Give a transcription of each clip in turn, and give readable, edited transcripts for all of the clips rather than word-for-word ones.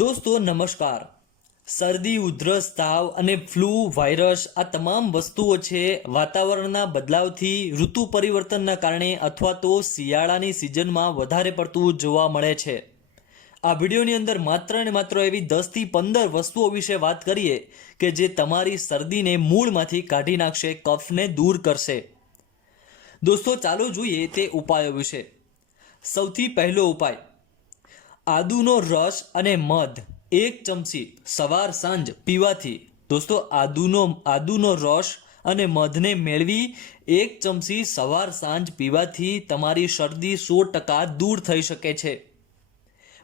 દોસ્તો નમસ્કાર। શરદી, ઉધરસ, તાવ અને ફ્લૂ વાયરસ આ તમામ વસ્તુઓ છે વાતાવરણના બદલાવથી ઋતુ પરિવર્તનના કારણે અથવા તો શિયાળાની સિઝનમાં વધારે પડતું જોવા મળે છે। આ વિડીયોની અંદર માત્ર ને માત્ર એવી 10 થી 15 વસ્તુઓ વિશે વાત કરીએ કે જે તમારી શરદીને મૂળમાંથી કાઢી નાખશે, કફને દૂર કરશે। દોસ્તો ચાલો જોઈએ તે ઉપાયો વિશે। સૌથી પહેલો ઉપાય, આદુનો રસ અને મધ 1 ચમચી સવાર સાંજ પીવાથી। દોસ્તો આદુનો રસ અને મધને મેળવી 1 ચમચી સવાર સાંજ પીવાથી તમારી શરદી 100% દૂર થઈ શકે છે।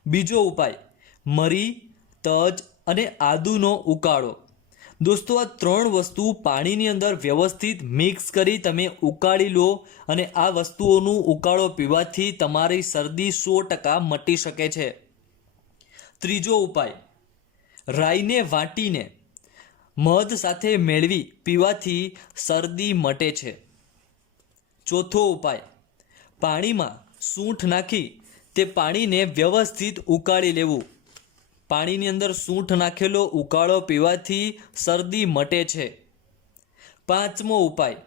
બીજો ઉપાય, મરી, તજ અને આદુનો ઉકાળો। દોસ્તો આ 3 વસ્તુ પાણીની અંદર વ્યવસ્થિત મિક્સ કરી તમે ઉકાળી લો અને આ વસ્તુઓનું ઉકાળો પીવાથી તમારી શરદી 100% મટી શકે છે। ત્રીજો ઉપાય, રાઈને વાટીને મધ સાથે મેળવી પીવાથી શરદી મટે છે। ચોથો ઉપાય, પાણીમાં સૂંઠ નાખી તે પાણીને વ્યવસ્થિત ઉકાળી લેવું। પાણીની અંદર સૂંઠ નાખેલો ઉકાળો પીવાથી શરદી મટે છે। પાંચમો ઉપાય,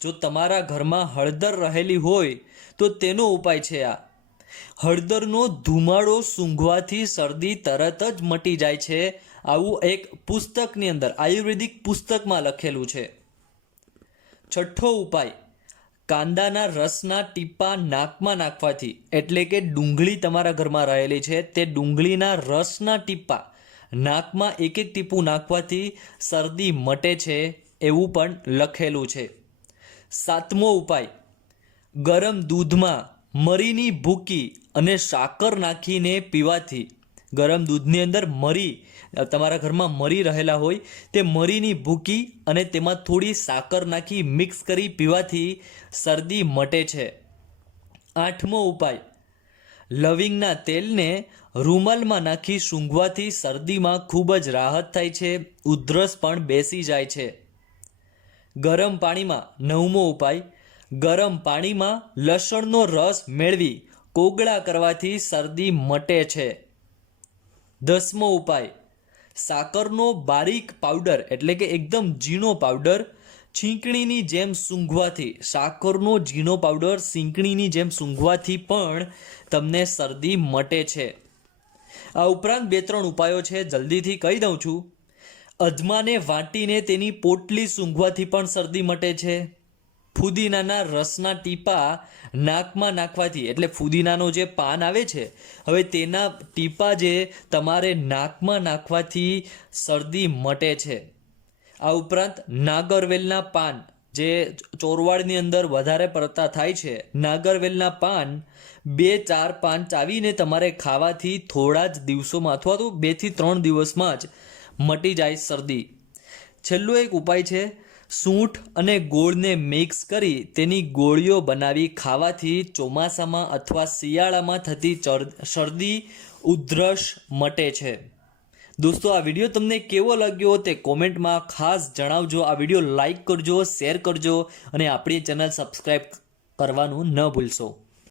જો તમારા ઘરમાં હળદર રહેલી હોય તો તેનો ઉપાય છે આ। હળદરનો ધુમાડો સૂંઘવાથી શરદી તરત જ મટી જાય છે, આવું એક પુસ્તકની અંદર આયુર્વેદિક પુસ્તકમાં લખેલું છે। છઠ્ઠો ઉપાય, કાંદાના રસના ટીપા નાકમાં નાખવાથી, એટલે કે ડુંગળી તમારા ઘરમાં રહેલી છે તે ડુંગળીના રસના ટીપા નાકમાં એક ટીપું નાખવાથી શરદી મટે છે, એવું પણ લખેલું છે। સાતમો ઉપાય, ગરમ દૂધમાં મરીની ભૂકી અને સાકર નાખીને પીવાથી, ગરમ દૂધની અંદર મરી, તમારા ઘરમાં મરી રહેલા હોય તે મરીની ભૂકી અને તેમાં થોડી સાકર નાખી મિક્સ કરી પીવાથી શરદી મટે છે। આઠમો ઉપાય, લવિંગના તેલને રૂમાલમાં નાખી સૂંઘવાથી શરદીમાં ખૂબ જ રાહત થાય છે, ઉધરસ પણ બેસી જાય છે। ગરમ પાણીમાં, નવમો ઉપાય, ગરમ પાણીમાં લસણનો રસ મેળવી કોગળા કરવાથી શરદી મટે છે। 10મો ઉપાય, સાકરનો બારીક પાવડર એટલે કે એકદમ ઝીણો પાવડર છીંકણીની જેમ સૂંઘવાથી, સાકરનો ઝીણો પાવડર છીંકણીની જેમ સૂંઘવાથી પણ તમને શરદી મટે છે। આ ઉપરાંત 2-3 ઉપાયો છે, જલ્દીથી કહી દઉં છું। અજમાને વાટીને તેની પોટલી સૂંઘવાથી પણ શરદી મટે છે। ફુદીનાના રસના ટીપા નાકમાં નાખવાથી, એટલે ફુદીનાનો જે પાન આવે છે, હવે તેના ટીપા જે તમારે નાકમાં નાખવાથી શરદી મટે છે। આ ઉપરાંત નાગરવેલના પાન, જે ચોરવાડની અંદર વધારે પડતા થાય છે, નાગરવેલના પાન 2-4 પાન ચાવીને તમારે ખાવાથી થોડા જ દિવસોમાં અથવા તો 2 થી 3 દિવસમાં જ મટી જાય શરદી। છેલ્લો એક ઉપાય છે, સૂંઠ અને ગોળને મિક્સ કરી તેની ગોળીઓ બનાવી ખાવાથી ચોમાસામાં અથવા શિયાળામાં થતી શરદી, ઉધરસ મટે છે। દોસ્તો આ વિડીયો તમને કેવો લાગ્યો તે કોમેન્ટમાં ખાસ જણાવજો। આ વિડીયો લાઈક કરજો, શેર કરજો અને આપણી ચેનલ સબસ્ક્રાઈબ કરવાનું ન ભૂલશો।